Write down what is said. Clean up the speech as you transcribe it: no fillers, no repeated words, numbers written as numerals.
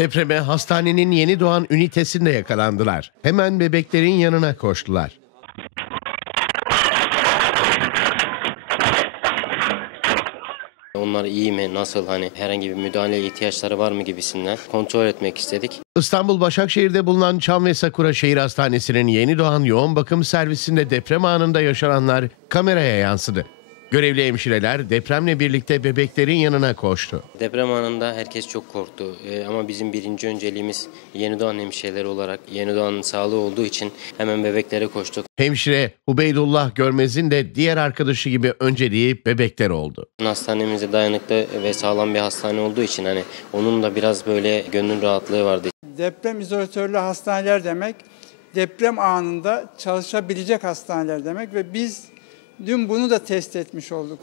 Depreme hastanenin yeni doğan ünitesinde yakalandılar. Hemen bebeklerin yanına koştular. Onlar iyi mi, nasıl, hani herhangi bir müdahaleye ihtiyaçları var mı gibisinden kontrol etmek istedik. İstanbul Başakşehir'de bulunan Çam ve Sakura Şehir Hastanesi'nin yeni doğan yoğun bakım servisinde deprem anında yaşananlar kameraya yansıdı. Görevli hemşireler depremle birlikte bebeklerin yanına koştu. Deprem anında herkes çok korktu ama bizim birinci önceliğimiz yeni doğan hemşireler olarak yeni doğanın sağlığı olduğu için hemen bebeklere koştuk. Hemşire Hubeydullah Görmez'in de diğer arkadaşı gibi önceliği bebekler oldu. Hastanemize dayanıklı ve sağlam bir hastane olduğu için hani onun da biraz böyle gönül rahatlığı vardı. Deprem izolatörlü hastaneler demek, deprem anında çalışabilecek hastaneler demek ve biz dün bunu da test etmiş olduk.